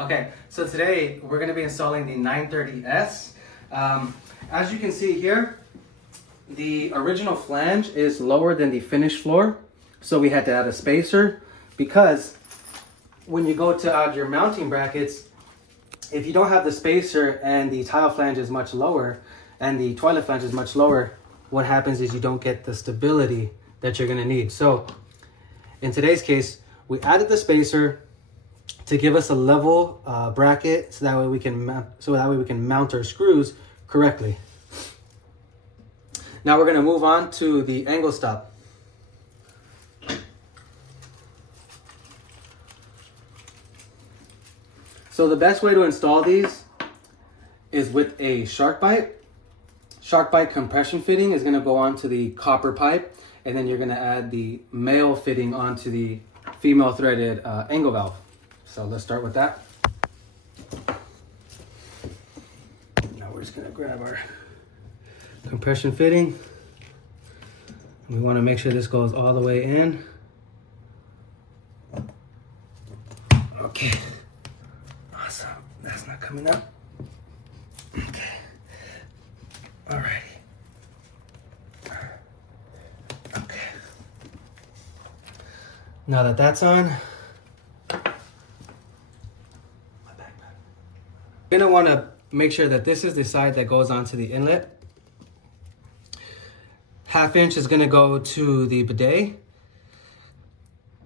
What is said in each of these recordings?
Okay, so today we're going to be installing the 930S. As you can see here, the original flange is lower than the finished floor. So we had to add a spacer because when you go to add your mounting brackets, if you don't have the spacer and the tile flange is much lower and the toilet flange is much lower, what happens is you don't get the stability that you're going to need. So in today's case, we added the spacer to give us a level bracket so that way we can mount our screws correctly. Now we're going to move on to the angle stop. So the best way to install these is with a shark bite. Shark bite compression fitting is going to go onto the copper pipe, and then you're going to add the male fitting onto the female threaded angle valve. So let's start with that. Now we're just going to grab our compression fitting. We want to make sure this goes all the way in. Okay. Awesome. That's not coming up. Okay. Alrighty. Okay. Now that that's on, you're going to want to make sure that this is the side that goes onto the inlet. 1/2 inch is going to go to the bidet.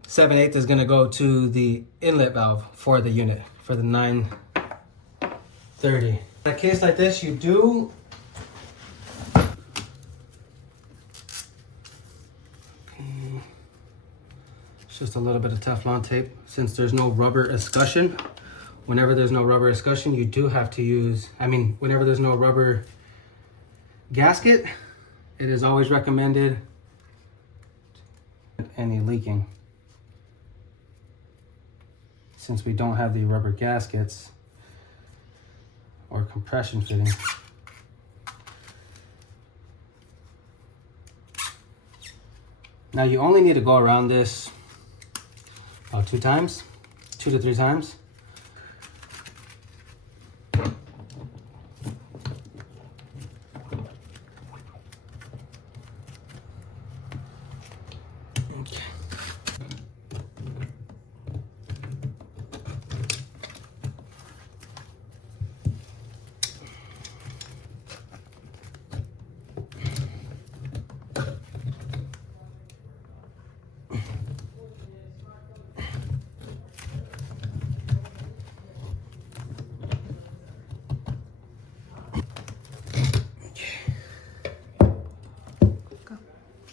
7/8 is going to go to the inlet valve for the unit, for the 930. In a case like this, you do it's just a little bit of Teflon tape. Since there's no rubber escutcheon, whenever there's no rubber escutcheon, you do have to use, whenever there's no rubber gasket, it is always recommended any leaking. Since we don't have the rubber gaskets or compression fitting. Now you only need to go around this about 2 times, 2 to 3 times.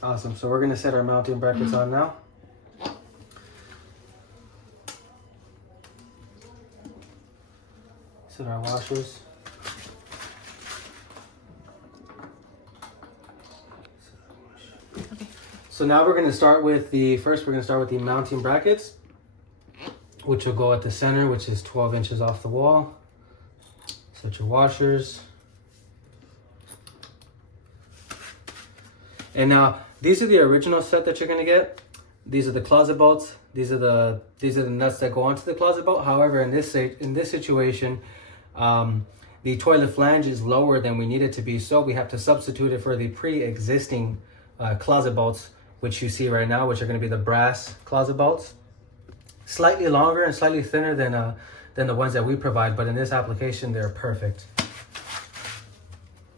Awesome, so we're gonna set our mounting brackets on now. Set our washers. Okay. So now we're gonna start with the mounting brackets, which will go at the center, which is 12 inches off the wall. Set your washers. And now these are the original set that you're gonna get. These are the closet bolts. These are the nuts that go onto the closet bolt. However, in this situation, the toilet flange is lower than we need it to be, so we have to substitute it for the pre-existing closet bolts, which you see right now, which are gonna be the brass closet bolts. Slightly longer and slightly thinner than the ones that we provide, but in this application, they're perfect.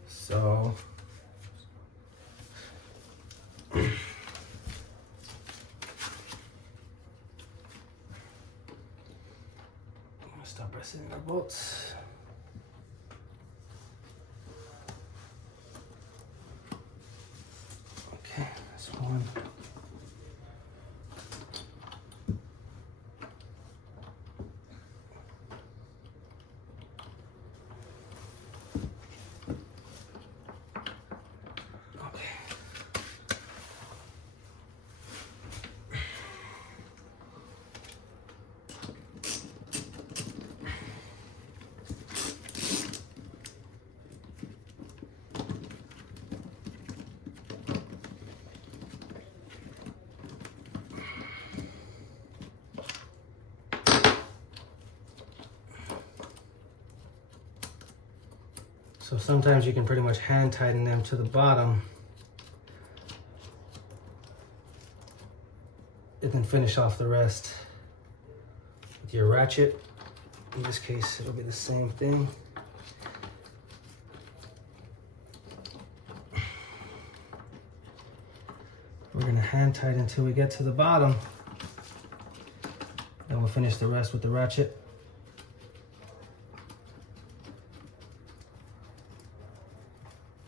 So. Stop pressing our bolts. Okay, this one. So sometimes you can pretty much hand tighten them to the bottom and then finish off the rest with your ratchet. In this case, it'll be the same thing. We're gonna hand tighten until we get to the bottom. Then we'll finish the rest with the ratchet.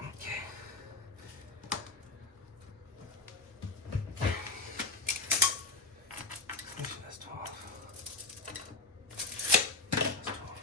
Okay. Make sure that's 12. That's 12.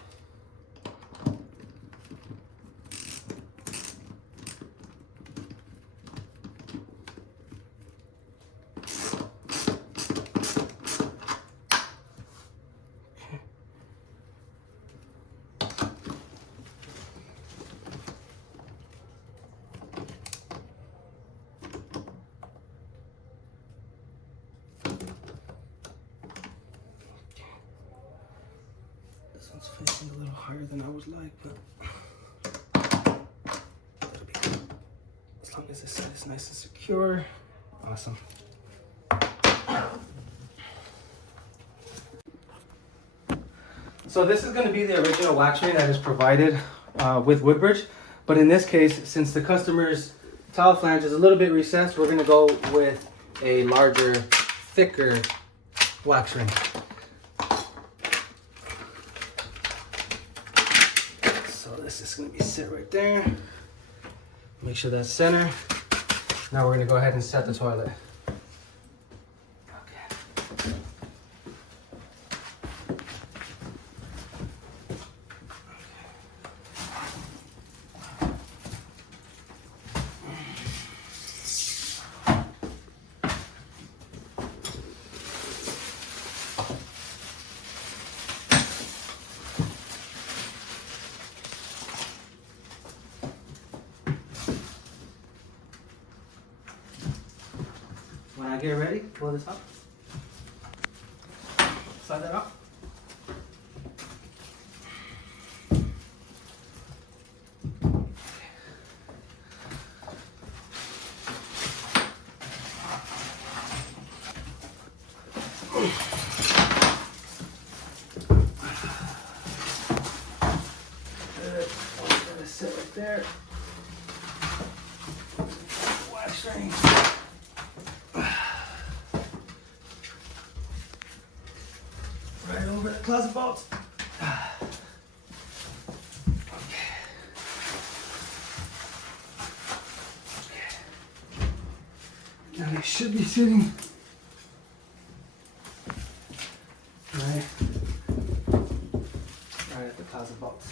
This one's facing a little higher than I would like, but it'll be good. As long as this side is nice and secure. Awesome. So this is going to be the original wax ring that is provided with WoodBridge, but in this case, since the customer's towel flange is a little bit recessed, we're going to go with a larger, thicker wax ring. So this is going to be sit right there. Make sure that's center. Now we're going to go ahead and set the toilet. When I get ready, pull this up. Slide that up. Good. One's gonna sit right there. Wax ring. Right over the closet bolts. Okay. Now they should be sitting right at the closet bolts.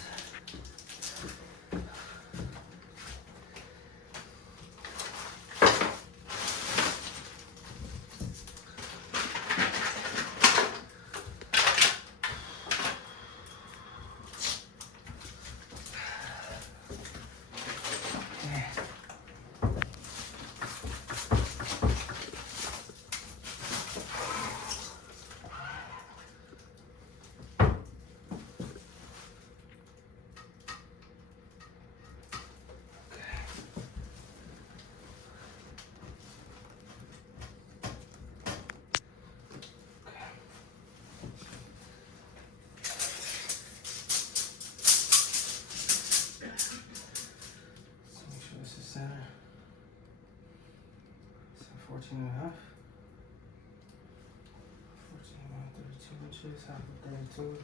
Center. So 14 and a half. 14 and 32 inches, half of 32.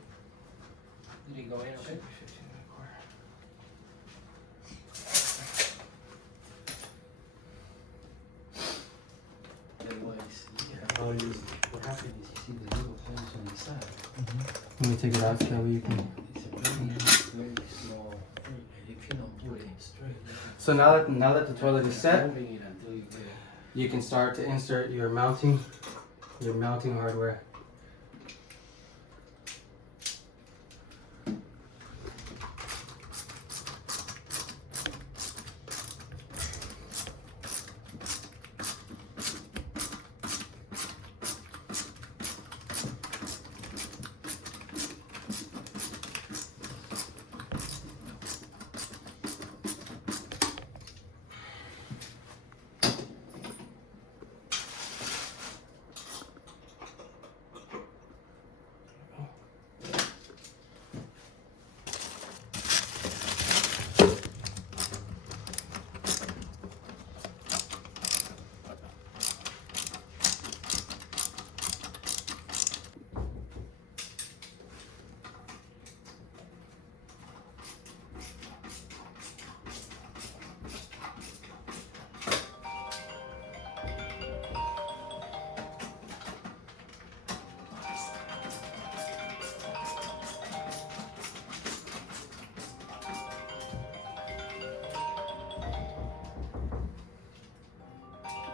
Did he go in okay? 15 and a quarter. What happened is you see the little holes on the side. Let me take it out so that way you can. It's a very small thing. If you don't put it straight. So now that the toilet is set, Moving it until you get it. you can start to insert your mounting hardware.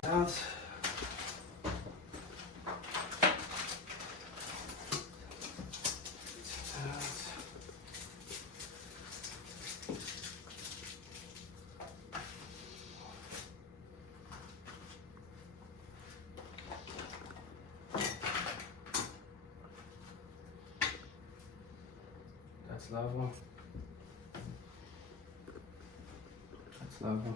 Out. That's level. That's level.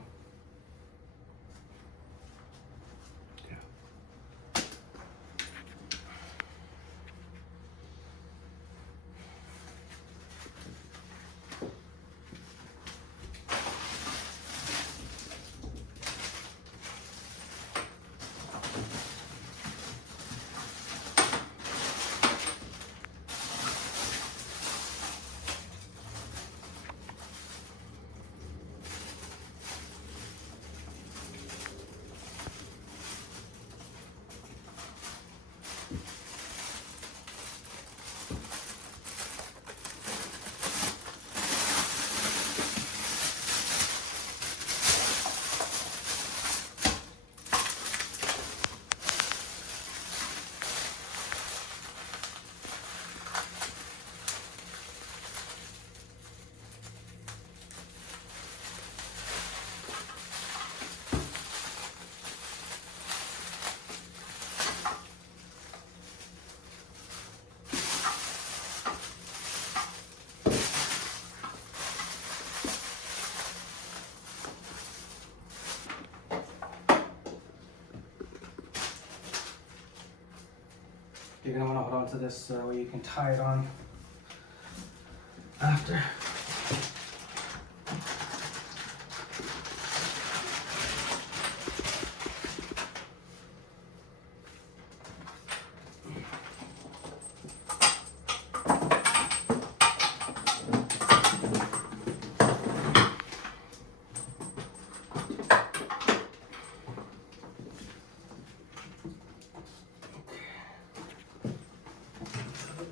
You're gonna wanna hold on to this where you can tie it on after.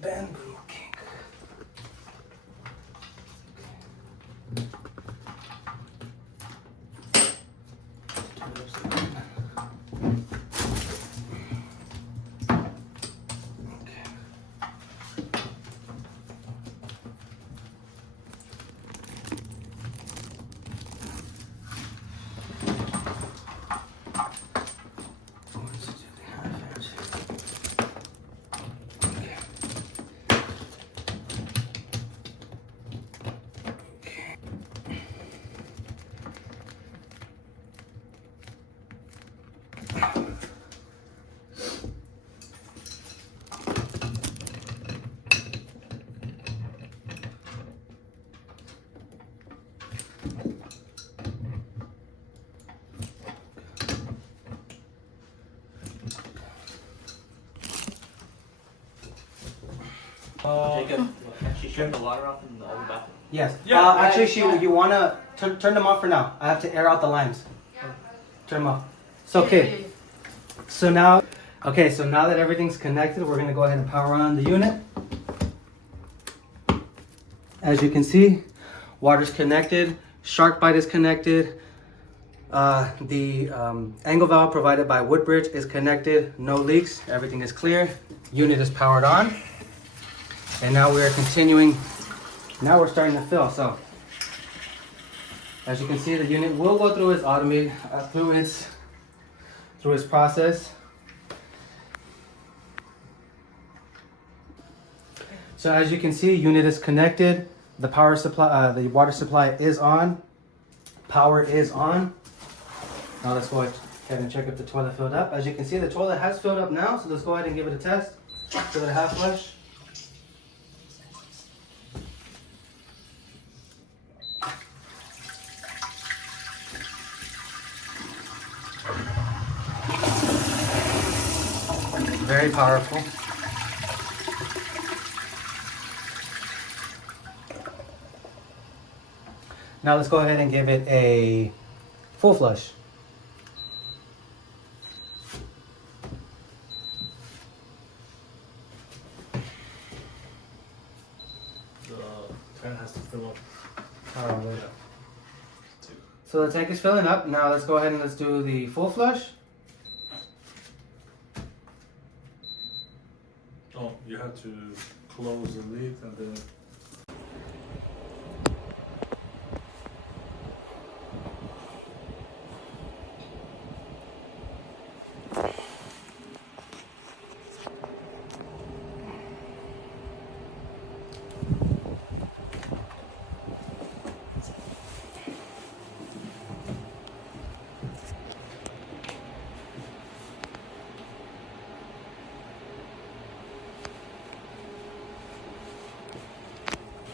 Bamboo kink. Jacob, she turned the water off in the other bathroom. Yes. Yeah, actually, you wanna turn them off for now. I have to air out the lines. Turn them off. So okay. So now that everything's connected, we're gonna go ahead and power on the unit. As you can see, water's connected, shark bite is connected. The angle valve provided by WoodBridge is connected, no leaks, everything is clear. Unit is powered on. And now we are continuing, now we're starting to fill. So as you can see, the unit will go through its automated, through its process. So as you can see, unit is connected, the power supply, the water supply is on, power is on. Now let's go ahead and check if the toilet filled up. As you can see, the toilet has filled up now, so let's go ahead and give it a test. Give it a half flush. Very powerful. Now let's go ahead and give it a full flush. The tank has to fill up. Probably. Yeah. So the tank is filling up. Now let's go ahead and let's do the full flush. to close the lid and then.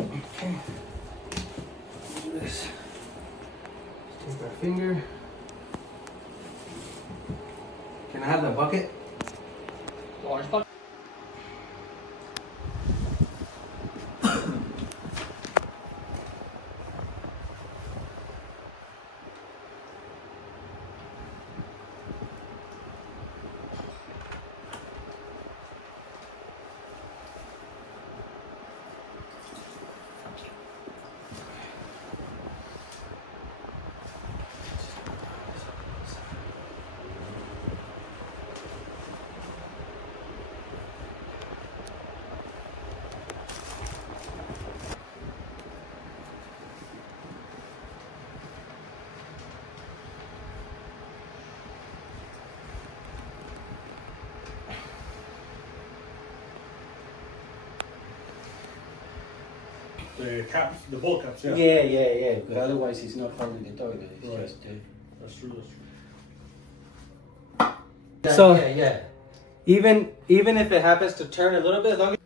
Okay. Do this. Let's take our finger. Can I have the bucket? The orange bucket? The caps, the ball caps, yeah. Yeah. Because otherwise, it's not holding the toilet. It's Right. just. That's true. So- yeah. Even if it happens to turn a little bit, as long as